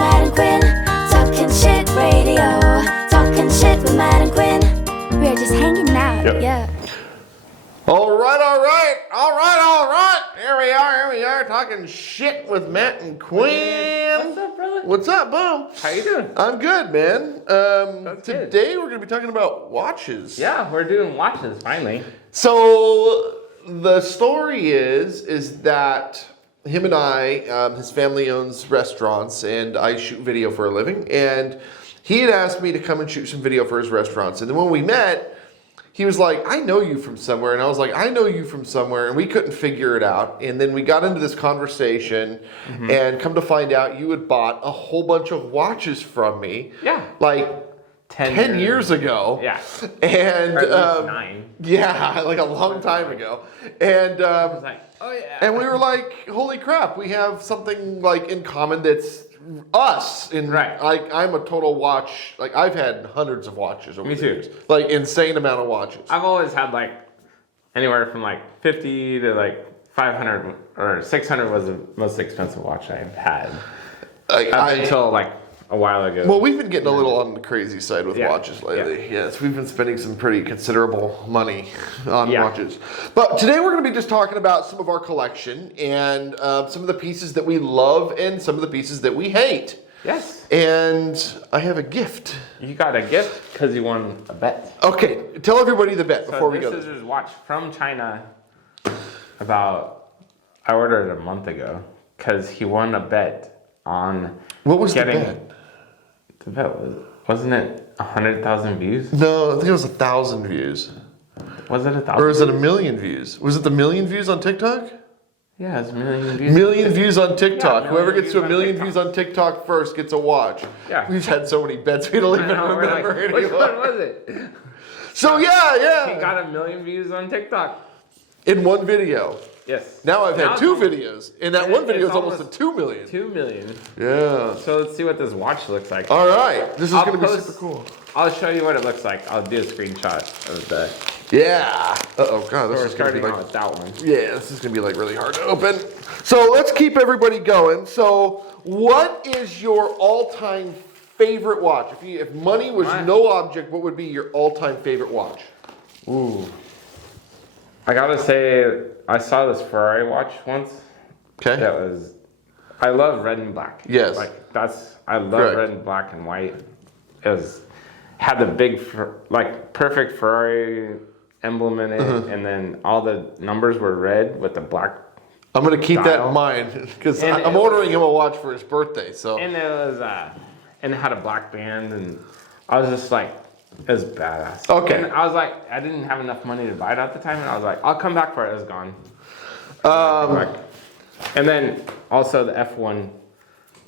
Matt and Quinn. Talking shit radio. Talking shit with Matt and Quinn. We're just hanging out, yeah. All right. Here we are, talking shit with Matt and Quinn. What's up, brother? What's up, Boom? How you doing? I'm good, man. Good. Today we're going to be talking about watches. Yeah, we're doing watches finally. So the story is that him and I, his family owns restaurants, and I shoot video for a living. And he had asked me to come and shoot some video for his restaurants. And then when we met, he was like, I know you from somewhere. And I was like, I know you from somewhere. And we couldn't figure it out. And then we got into this conversation, and come to find out you had bought a whole bunch of watches from me. Yeah. Like 10 years ago. Yeah. And Or at least 9. yeah, like a long time ago. And I was like, oh yeah. and we were like, holy crap, we have something like in common that's us. And Right. like, I'm a total watch, like I've had hundreds of watches over Me the too. years. Like insane amount of watches. I've always had like anywhere from like 50 to like 500 or 600 was the most expensive watch I've had. Like, Until like a while ago. well, we've been getting a little on the crazy side with Yeah. watches lately. Yeah. Yes, we've been spending some pretty considerable money on Yeah. watches. But today we're going to be just talking about some of our collection and some of the pieces that we love and some of the pieces that we hate. Yes. And I have a gift. You got a gift because you won a bet. Okay, tell everybody the bet So before we go. this is his watch from China. I ordered it a month ago because he won a bet on What was getting. the bet? The bet wasn't it 100,000 views? No, I think it was 1,000 views. Was it 1,000? Or is it a million views? Was it the million views on TikTok? Yeah, it's a million views. Million views on TikTok. Yeah, Whoever million gets to a views on million TikTok. views on TikTok first gets a watch. Yeah. We've had so many bets we don't even We're like, remember which anymore. one was it? So yeah. He got a million views on TikTok. In one video. Yes. Now I've had it's 2 almost- videos. And that and one video is it's almost almost at 2 million. 2 million. Yeah. So let's see what this watch looks like. All right. This is I'll going to be post- super cool. I'll show you what it looks like. I'll do a screenshot of the. Yeah. Uh-oh, God, this We're is going to starting be out like... with that one. Yeah, this is going to be like really hard to open. So let's keep everybody going. So what is your all-time favorite watch? If money was Mine- no object, what would be your all-time favorite watch? Ooh. I gotta say, I saw this Ferrari watch once. Okay. That was. I love red and black. Yes. I love Correct. red and black and white. It was had the big perfect Ferrari emblem in it, and then all the numbers were red with the black. I'm going to keep that Dial. in mind because And I'm it- ordering him a watch for his birthday. So And it was and it had a black band, and I was just like, it was badass. Okay. And I was like, I didn't have enough money to buy it at the time, and I was like, I'll come back for it. It was gone. And then also the F1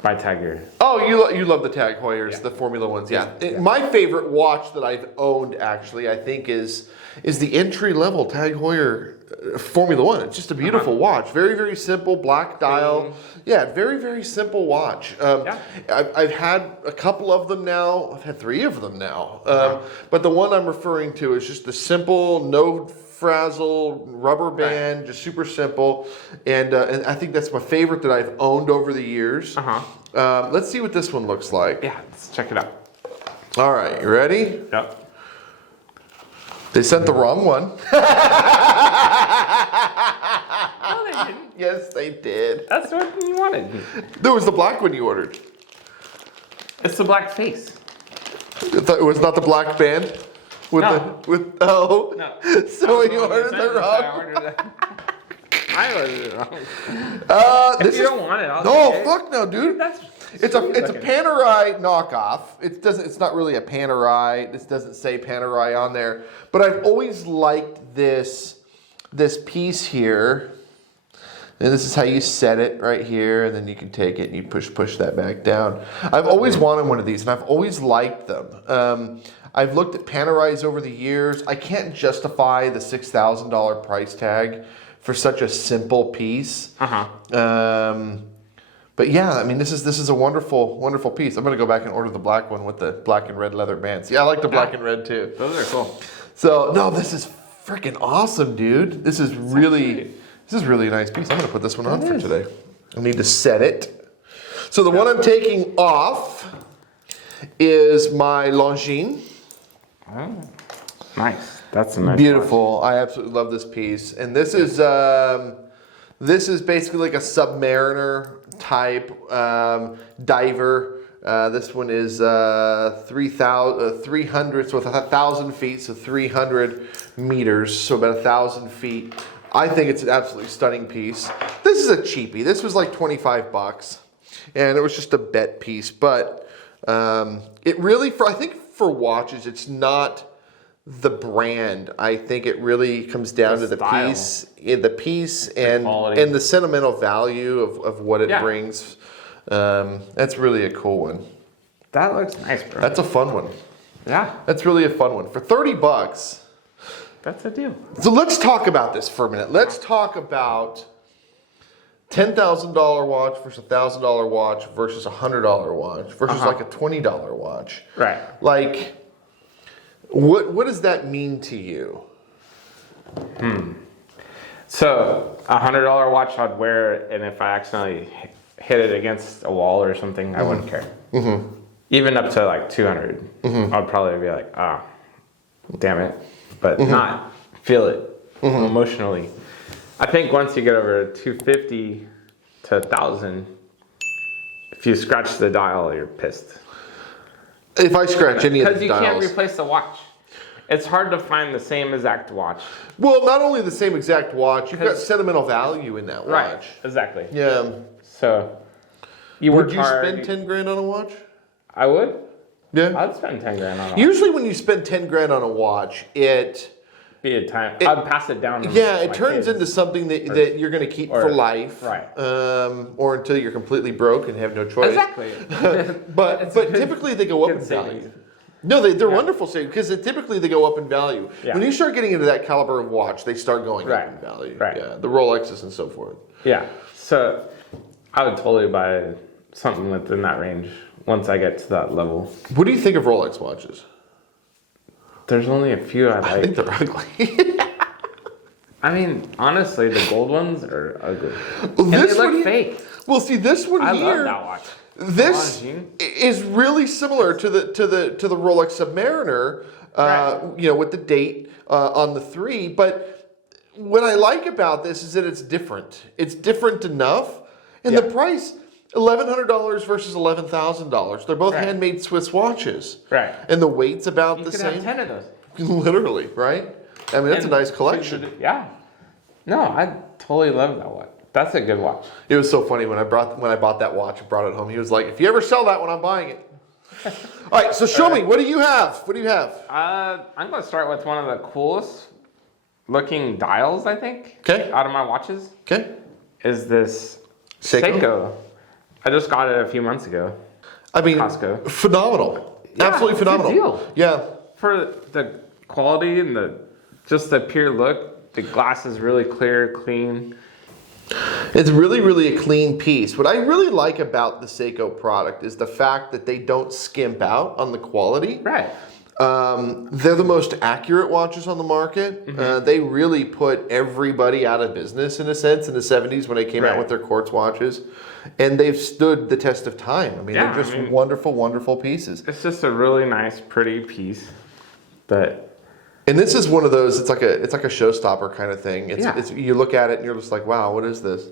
by Tiger. Oh, you love the Tag Heuers, the Formula Ones, yeah. My favorite watch that I've owned, actually, I think is the entry-level Tag Heuer Formula One. It's just a beautiful watch. Very, very simple, black dial. Yeah, very, very simple watch. I've had a couple of them now. I've had 3 of them now. But the one I'm referring to is just the simple, no frazzle rubber band, just super simple, and I think that's my favorite that I've owned over the years. Let's see what this one looks like. Yeah, let's check it out. All right, you ready? Yep. They sent the wrong one. No, they didn't. Yes, they did. That's what you wanted. There was the black one you ordered. It's the black face. It was not the black band. With No. oh. No. So you Well, ordered sent the it, wrong. I ordered it. I ordered it wrong. This If you don't want it, I'll no, take it. fuck no, dude. That's It's a looking. Panerai knockoff. It's not really a Panerai. This doesn't say Panerai on there. But I've always liked this piece here. And this is how you set it right here, and then you can take it and you push that back down. I've always wanted one of these, and I've always liked them. I've looked at Panerais over the years. I can't justify the $6,000 price tag for such a simple piece. But yeah, I mean, this is a wonderful, wonderful piece. I'm gonna go back and order the black one with the black and red leather bands. Yeah, I like the black and red too. Those are cool. So no, this is freaking awesome, dude. This is really a nice piece. I'm gonna put this one on for today. I need to set it. So the one I'm taking off is my Longines. Oh, nice. That's a nice Beautiful. I absolutely love this piece. And this is basically like a Submariner type diver. This one is 300, so 1,000 feet, so 300 meters, so about 1,000 feet. I think it's an absolutely stunning piece. This is a cheapie. This was like $25, and it was just a bet piece. But it really, I think for watches, it's not the brand. I think it really comes down to the piece, and the sentimental value of what it brings. That's really a cool one. That looks nice, bro. That's a fun one. Yeah. That's really a fun one. For $30. That's a deal. So let's talk about this for a minute. Let's talk about $10,000 watch versus $1,000 watch versus $100 watch versus like a $20 watch. Right. Like, what does that mean to you? So $100 watch I'd wear, and if I accidentally hit it against a wall or something, I wouldn't care. Even up to like 200, I'd probably be like, damn it, but not feel it emotionally. I think once you get over 250 to 1,000, if you scratch the dial, you're pissed. If I scratch any of the because you can't replace the watch. It's hard to find the same exact watch. Well, not only the same exact watch, you've got sentimental value in that watch. Right, exactly. Yeah. So, would you spend 10 grand on a watch? I would. Yeah. I'd spend 10 grand on a watch. Usually when you spend 10 grand on a watch, I'd pass it down to it turns into something that you're going to keep for life. Right. Or until you're completely broke and have no choice. Exactly. but typically they go up in value. No, they're wonderful savings because typically they go up in value. Yeah. When you start getting into that caliber of watch, they start going up in value. Right. Yeah, the Rolexes and so forth. Yeah. So I would totally buy something within that range once I get to that level. What do you think of Rolex watches? There's only a few I like. I think they're ugly. I mean, honestly, the gold ones are ugly. Well, and they look fake. Well, see, this one I here. love that watch. This is really similar to the Rolex Submariner, with the date on the 3. But what I like about this is that it's different. It's different enough, and the price $1,100 versus $11,000. They're both handmade Swiss watches, right? And the weight's about the same. You could have 10 of those. Literally, right? I mean, that's a nice collection. Yeah. No, I totally love that watch. That's a good watch. It was so funny when I bought that watch and brought it home. He was like, "If you ever sell that one, I'm buying it." All right, so show me. What do you have? What do you have? I'm going to start with one of the coolest looking dials, I think. Okay. Out of my watches. Okay. Is this Seiko? I just got it a few months ago. I mean, Costco. Phenomenal. Yeah, absolutely phenomenal. It's a deal. Yeah. For the quality and the pure look, the glass is really clear, clean. It's really, really a clean piece. What I really like about the Seiko product is the fact that they don't skimp out on the quality. Right. They're the most accurate watches on the market. They really put everybody out of business in a sense in the 70s when they came out with their quartz watches. And they've stood the test of time. I mean, they're just wonderful, wonderful pieces. It's just a really nice, pretty piece. And this is one of those. It's like a showstopper kind of thing. It's you look at it and you're just like, wow, what is this?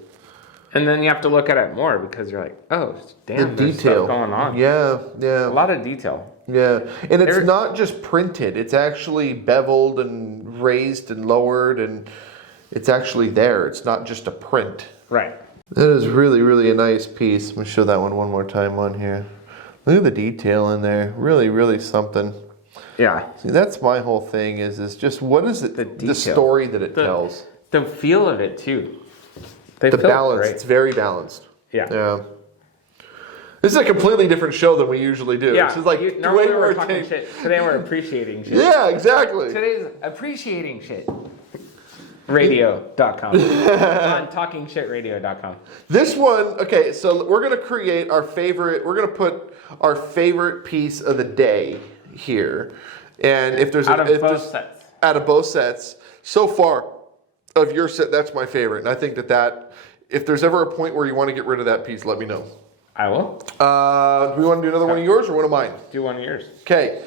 And then you have to look at it more because you're like, oh, damn, the there's detail stuff going on. Yeah. A lot of detail. Yeah, and it's not just printed. It's actually beveled and raised and lowered, and it's actually there. It's not just a print. Right. That is really, really a nice piece. Let me show that one more time on here. Look at the detail in there. Really, really something. Yeah. See, that's my whole thing is just what is it, the story that it tells. The feel of it, too. The balance. It's very balanced. Yeah. This is a completely different show than we usually do. Yeah. This is like normally we're talking shit. Today we're appreciating shit. Yeah, exactly. Today's appreciating shit. Radio.com. On talkingshitradio.com. This one, okay, so we're going to create our favorite, we're going to put our favorite piece of the day here. And if there's out of both sets, so far of your set, that's my favorite. And I think that if there's ever a point where you want to get rid of that piece, let me know. I will. Do we want to do another one of yours or one of mine? Do one of yours. Okay.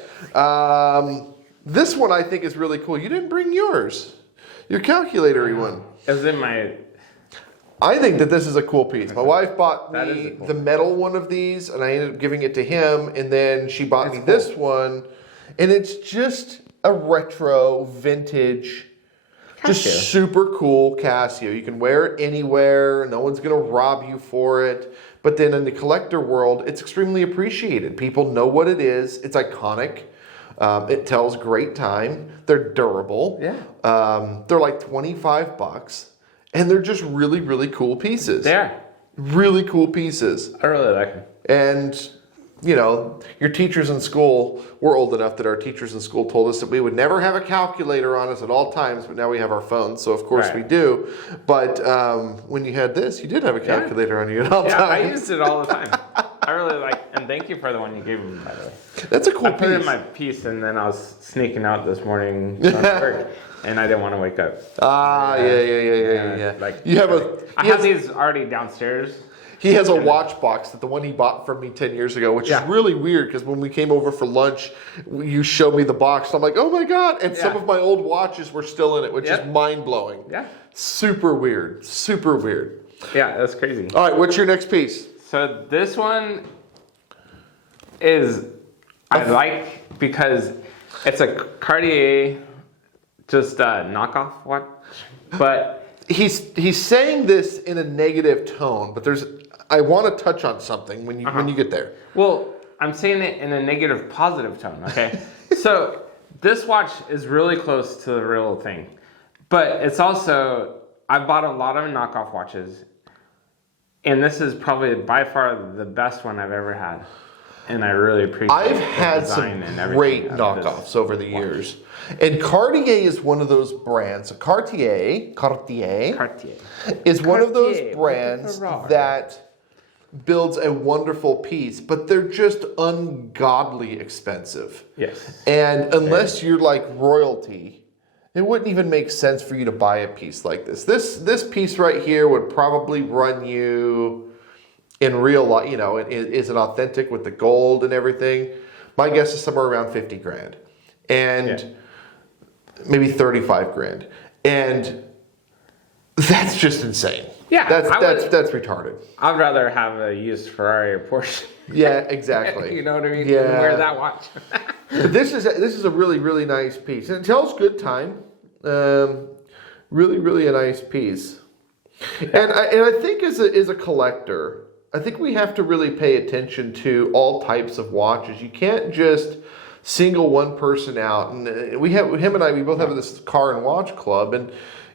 This one I think is really cool. You didn't bring yours. Your calculator-y one. Is in my... I think that this is a cool piece. My wife bought That me is cool. the metal one of these, and I ended up giving it to him, and then she bought me this one, and it's just a retro, vintage, just super cool Casio. You can wear it anywhere. No one's going to rob you for it. But then in the collector world, it's extremely appreciated. People know what it is. It's iconic. It tells great time. They're durable. Yeah. They're like $25. And they're just really, really cool pieces. They are. Really cool pieces. I really like them. And, you know, your teachers in school, we're old enough that our teachers in school told us that we would never have a calculator on us at all times, but now we have our phones, so of course we do. But when you had this, you did have a calculator on you at all times. I used it all the time. I really like, and thank you for the one you gave me, by the way. That's a cool I put it in piece. my piece, and then I was sneaking out this morning from work, and I didn't want to wake up. Yeah. Like, You have a... I have these already downstairs. He has a watch box that the one he bought from me 10 years ago, which is really weird because when we came over for lunch, you showed me the box. So I'm like, oh my God. And some of my old watches were still in it, which is mind blowing. Yeah. Super weird. Super weird. Yeah, that's crazy. All right, what's your next piece? So this one is, I like because it's a Cartier, just a knockoff watch, but He's saying this in a negative tone, but I want to touch on something when you get there. well, I'm saying it in a negative positive tone, okay? So this watch is really close to the real thing, but it's also, I bought a lot of knockoff watches, and this is probably by far the best one I've ever had. And I really appreciate I've the had design some and everything great of knockoffs this over the years. And Cartier is one of those brands. So Cartier is one of those Cartier, brands Ferrari. that builds a wonderful piece, but they're just ungodly expensive. Yes. And unless you're like royalty, it wouldn't even make sense for you to buy a piece like this. This piece right here would probably run you in real life, you know, is it authentic with the gold and everything? My guess is somewhere around 50 grand. And maybe 35 grand. And that's just insane. Yeah, that's retarded. I'd rather have a used Ferrari or Porsche. Yeah, exactly. You know what I mean? Yeah. Than wear that watch. This is a really, really nice piece. And it tells good time. Really, really a nice piece. And I think as a collector, I think we have to really pay attention to all types of watches. You can't just single one person out. And him and I, we both have this car and watch club. And,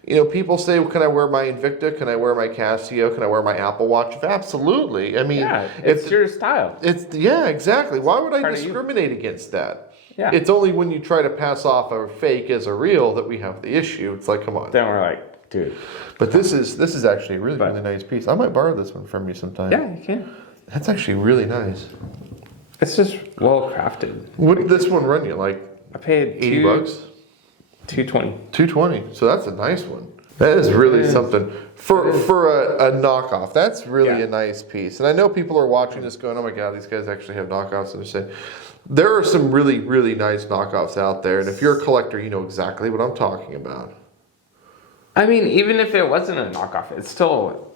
you know, people say, well, can I wear my Invicta? Can I wear my Casio? Can I wear my Apple Watch? Absolutely. I mean, it's your style. Exactly. Why would I Part of you. discriminate against that? Yeah. It's only when you try to pass off a fake as a real that we have the issue. It's like, come on. Then we're like, dude. But this is actually a really, really nice piece. I might borrow this one from you sometime. Yeah, you can. That's actually really nice. It's just well crafted. What did this one run you? Like I paid $80? $220. $220. So that's a nice one. That is really something for a knockoff. That's really a nice piece. And I know people are watching this going, "Oh my God, these guys actually have knockoffs." And they're saying there are some really, really nice knockoffs out there. And if you're a collector, you know exactly what I'm talking about. I mean, even if it wasn't a knockoff, it's still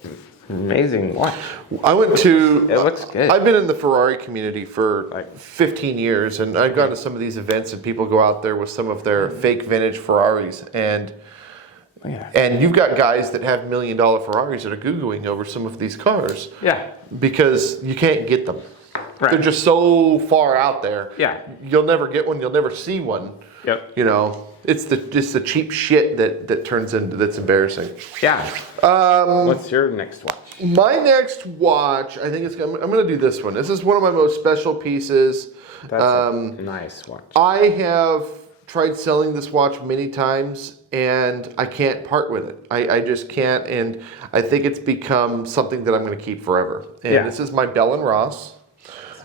an amazing watch. I went to... It looks good. I've been in the Ferrari community for like 15 years, and I've gone to some of these events, and people go out there with some of their fake vintage Ferraris, and you've got guys that have $1 million Ferraris that are goo-gooing over some of these cars. Yeah. Because you can't get them. Right. They're just so far out there. Yeah. You'll never get one. You'll never see one. Yep. You know, it's the cheap shit that turns into that's embarrassing. Yeah. What's your next watch? My next watch, I think I'm going to do this one. This is one of my most special pieces. That's a nice watch. I have tried selling this watch many times, and I can't part with it. I just can't, and I think it's become something that I'm going to keep forever. And this is my Bell & Ross.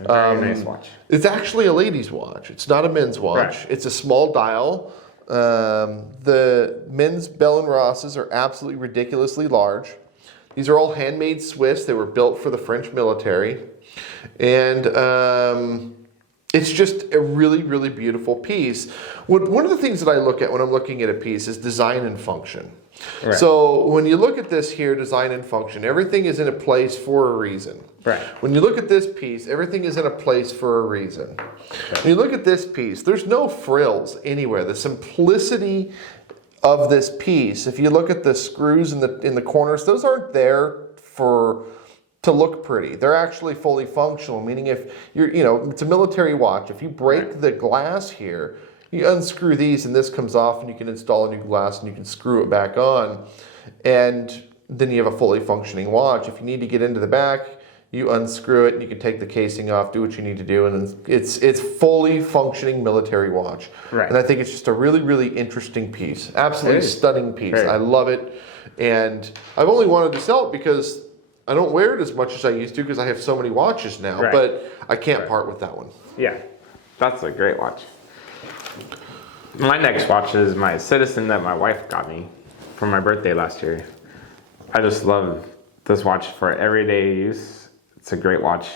It's a very nice watch. It's actually a lady's watch. It's not a men's watch. Right. It's a small dial. The men's Bell & Rosses are absolutely ridiculously large. These are all handmade Swiss. They were built for the French military. And it's just a really, really beautiful piece. One of the things that I look at when I'm looking at a piece is design and function. Right. So when you look at this here, design and function, everything is in a place for a reason. Right. When you look at this piece, everything is in a place for a reason. Right. When you look at this piece, there's no frills anywhere. The simplicity of this piece, if you look at the screws in the corners, those aren't there to look pretty. They're actually fully functional, meaning if it's a military watch. If you break the glass here, you unscrew these and this comes off and you can install a new glass and you can screw it back on. And then you have a fully functioning watch. If you need to get into the back, you unscrew it and you can take the casing off, do what you need to do, and it's fully functioning military watch. Right. And I think it's just a really, really interesting piece. Absolutely stunning piece. I love it. And I've only wanted to sell it because I don't wear it as much as I used to because I have so many watches now, but I can't part with that one. Yeah, that's a great watch. My next watch is my Citizen that my wife got me for my birthday last year. I just love this watch for everyday use. It's a great watch.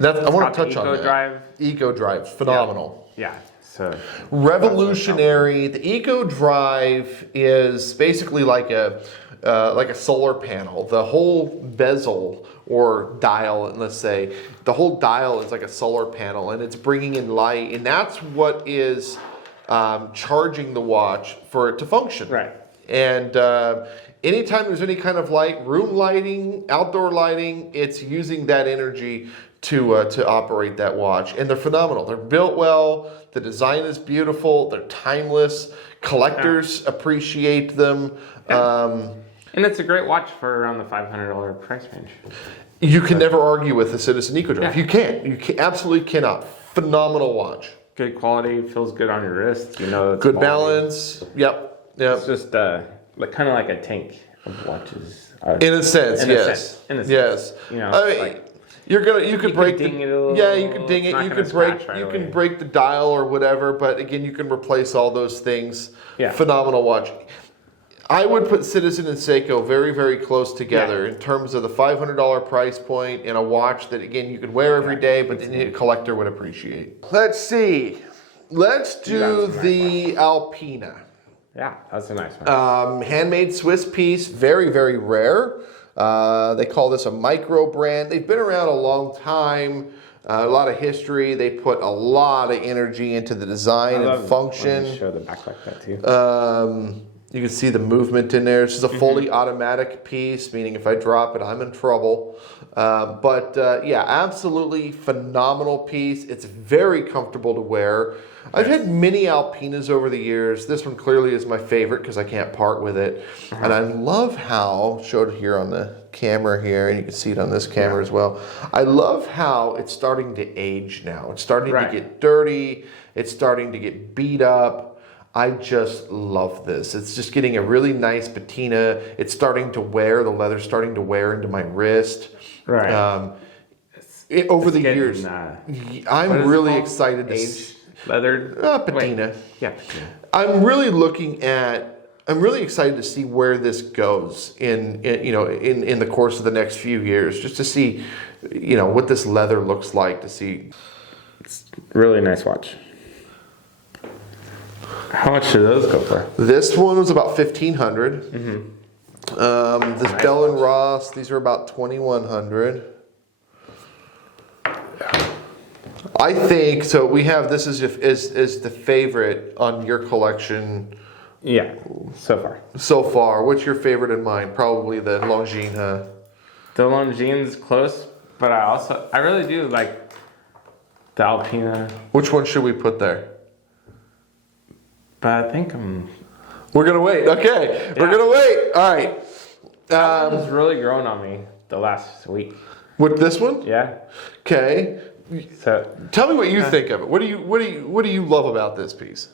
I want to touch on that. Drive. Eco Drive, phenomenal. Yeah. So revolutionary. The Eco Drive is basically like a solar panel. The whole bezel or dial, let's say, the whole dial is like a solar panel, and it's bringing in light, and that's what is charging the watch for it to function. Right. And anytime there's any kind of light, room lighting, outdoor lighting, it's using that energy to operate that watch. And they're phenomenal. They're built well. The design is beautiful. They're timeless. Collectors appreciate them. And it's a great watch for around the $500 price range. You can never argue with the Citizen Eco Drive. You can't. Absolutely cannot. Phenomenal watch. Good quality, feels good on your wrist. Good balance. Yep. It's just kind of like a tank of watches. In a sense, yes. In a sense. Yes. You could break ding it a little. Yeah, you can ding it. You can break the dial or whatever. But again, you can replace all those things. Yeah. Phenomenal watch. I would put Citizen and Seiko very, very close together in terms of the $500 price point and a watch that, again, you could wear every day, but the collector would appreciate. Let's see. Let's do the Alpina. Yeah, that's a nice one. Handmade Swiss piece, very, very rare. They call this a micro brand. They've been around a long time, a lot of history. They put a lot of energy into the design and function. Let me show the back like that too. You can see the movement in there. This is a fully automatic piece, meaning if I drop it, I'm in trouble. Yeah, absolutely phenomenal piece. It's very comfortable to wear. I've had many Alpinas over the years. This one clearly is my favorite because I can't part with it. And I love how, showed it here on the camera here, and you can see it on this camera as well. I love how it's starting to age now. It's starting to get dirty. It's starting to get beat up. I just love this. It's just getting a really nice patina. It's starting to wear, the leather's starting to wear into my wrist. Right. Over the years, I'm really excited to see. Leather? Patina. Wait. Yeah, patina. I'm really excited to see where this goes in the course of the next few years, just to see, what this leather looks like, to see. It's a really nice watch. How much do those go for? This one was about $1,500. This nice Bell & Ross, these are about $2,100. I think so. We have this is the favorite on your collection. Yeah, so far. So far, what's your favorite in mine? Probably the Longines, huh? The Longines close, but I really do like the Alpina. Which one should we put there? But I think we're gonna wait. Okay, we're gonna wait. All right. That one's really grown on me the last week. What, this one? Yeah. Okay. So tell me what you think of it. What do you love about this piece?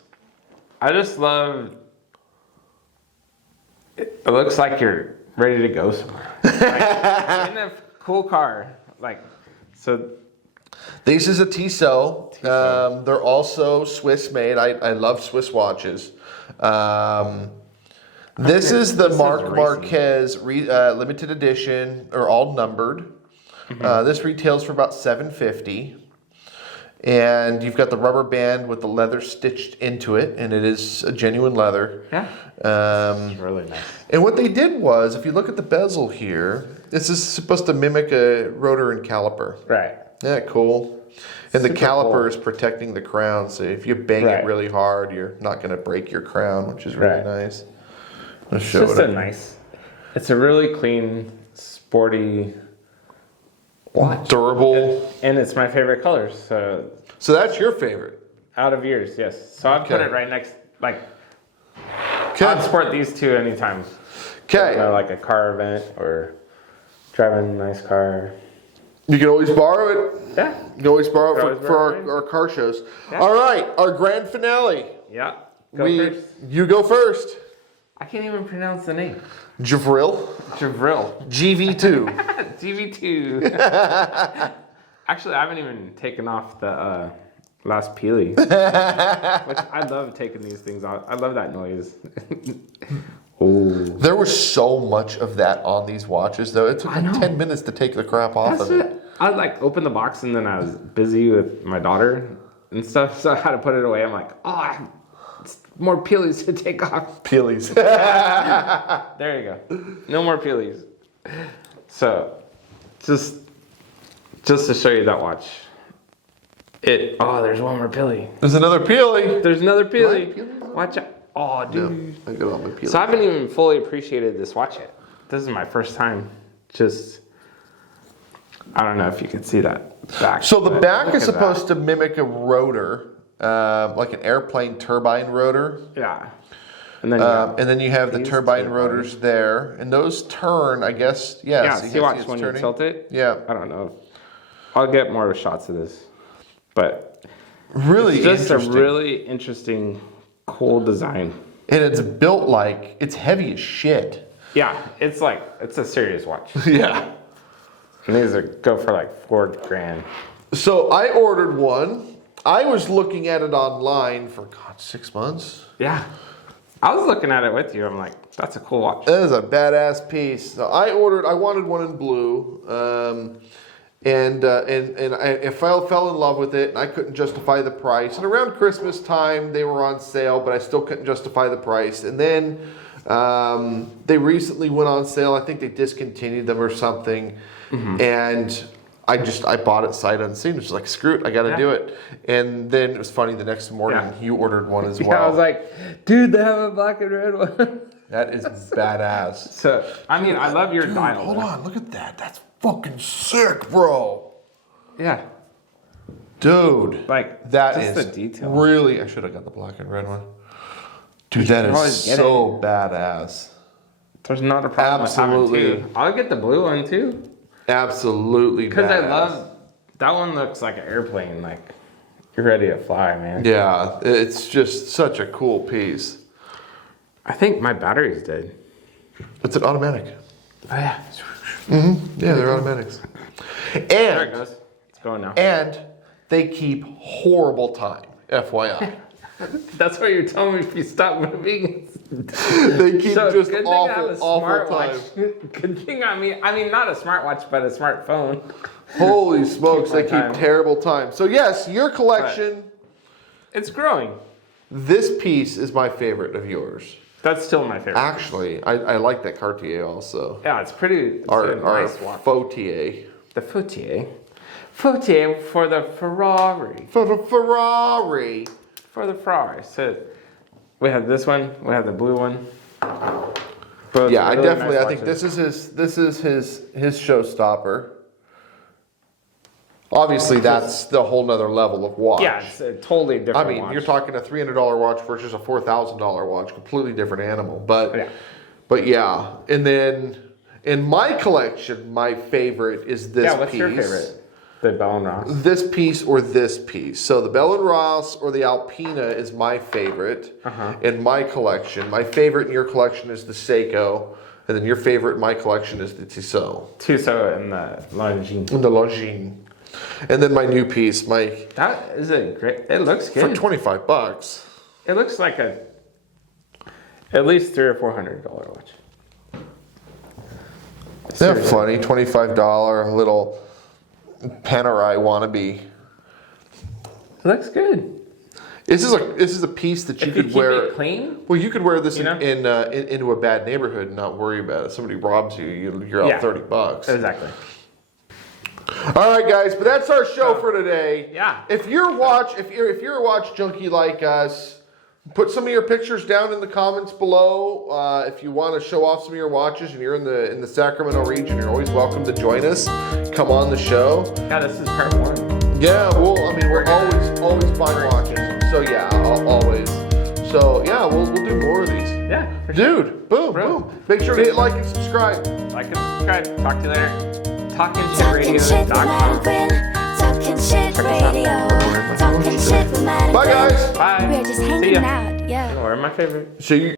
I just love. It looks like you're ready to go somewhere. Like, in a cool car, so. This is a Tissot. They're also Swiss made. I love Swiss watches. This is the This is Marc racing. Marquez limited edition, or all numbered. This retails for about $750. And you've got the rubber band with the leather stitched into it, and it is a genuine leather. Yeah. It's really nice. And what they did was, if you look at the bezel here, this is supposed to mimic a rotor and caliper. Right. Yeah, cool. And the Super caliper cool. is protecting the crown, so if you bang Right. it really hard, you're not going to break your crown, which is really Right. nice. I'll It's show just it. a nice. It's a really clean, sporty watch. Durable. And it's my favorite color. So So that's your favorite. out of yours, yes. So I'd put Okay. it right next. Like Okay. I'd sport these two anytime. Okay. Like a car event or driving a nice car. You can always borrow it. Yeah. You can always borrow Always it for borrow it. our car shows. Yeah. All right, our grand finale. Yeah. Go first. You go first. I can't even pronounce the name. Javril. Javril. GV2. GV2. Actually, I haven't even taken off the last peely. Which I love taking these things off. I love that noise. Ooh. There was so much of that on these watches, though. It took I like know. 10 minutes to take the crap off That's of it. it. I like opened the box and then I was busy with my daughter and stuff, so I had to put it away. I'm like, it's more peelies to take off. Peelies. There you go. No more peelies. So, just to show you that watch. There's one more peely. There's another peely. There's another Do I have peely. peelies on? Watch out. Oh, dude. I got all my peelies. So I haven't even fully appreciated this watch yet. This is my first time. I don't know if you can see that back. So the but back look is at that. supposed to mimic a rotor, like an airplane turbine rotor. Yeah. And then, And then you have the these turbine two rotors there. And those turn, I guess, yes. yeah, you see can watch it's when turning. you tilt it? Yeah. I don't know. I'll get more shots of this. But Really it's just interesting. a really interesting, cool design. And it's built like, it's heavy as shit. Yeah, it's a serious watch. Yeah. And these go for like $4,000. So I ordered one. I was looking at it online for, 6 months. Yeah. I was looking at it with you. I'm like, that's a cool watch. That is a badass piece. So I wanted one in blue. And I fell in love with it, and I couldn't justify the price. And around Christmas time, they were on sale, but I still couldn't justify the price. And then they recently went on sale. I think they discontinued them or something. And I bought it sight unseen. It was like, screw it, I got to do it. And then it was funny. The next morning, you ordered one as well. Yeah, I was like, dude, they have a black and red one. That is badass. So, I mean, I love your Dude, dial. hold on, look at that. That's fucking sick, bro. Yeah. Dude, Like, that just is the detail. really. I should have got the black and red one. Dude, that can is always get so badass. There's not a problem Absolutely. with having two. I'll get the blue one too. Absolutely, Because I badass. love, that one looks like an airplane. Like, you're ready to fly, man. Yeah, it's just such a cool piece. I think my battery's dead. It's an automatic. Oh, yeah. Yeah, they're automatics. There it And goes. It's going now. and they keep horrible time. FYI, That's what you're telling me if you stop moving. they keep So, just good thing I have awful, a awful time. smartwatch. Good thing I mean not a smartwatch, but a smartphone. Holy smokes, they my keep time. terrible time. So yes, your collection. It's growing. This piece is my favorite of yours. That's still my favorite. Actually, I like that Cartier also. Yeah, it's pretty. It's Our a nice watch. Fautier. The Fautier. Fautier for the Ferrari. For the Ferrari. For the Ferrari. So we have this one. We have the blue one. Both Yeah, I really definitely. nice I think watches. this is his showstopper. Obviously, that's the whole nother level of watch. Yeah, it's a totally different. I mean, watch. you're talking a $300 watch versus a $4,000 watch, completely different animal. But Yeah. but yeah, and then in my collection, my favorite is this Yeah, what's piece. your favorite? The Bell & Ross. This piece or this piece. So the Bell & Ross or the Alpina is my favorite in my collection. My favorite in your collection is the Seiko, and then your favorite in my collection is the Tissot. Tissot and the Longines. And the Longines. And then my new piece, That is a great. It looks for good. $25. It looks like a. At least $300 or $400 watch. They're funny. $25 little Panerai wannabe. It looks good. This is a piece that you If could keep wear. it clean. Well, you could wear this You know? into a bad neighborhood and not worry about it. Somebody robs you, you're out Yeah. $30. Exactly. All right, guys, but that's our show for today. Yeah. If you're a watch junkie like us, put some of your pictures down in the comments below. If you want to show off some of your watches and you're in the Sacramento region, you're always welcome to join us. Come on the show. Yeah, this is part 1. Yeah, well, I mean, we're always buying watches. So yeah, always. So yeah, we'll do more of these. Yeah. For sure. Dude, boom. Make sure to hit like and subscribe. Like and subscribe. Talk to you later. Talking shit with Matt and Quinn. Talking shit radio. Talking shit with Matt and Bye, Quinn. guys. Bye. We're just See hanging ya. out. Yeah. Or my favorite. So you.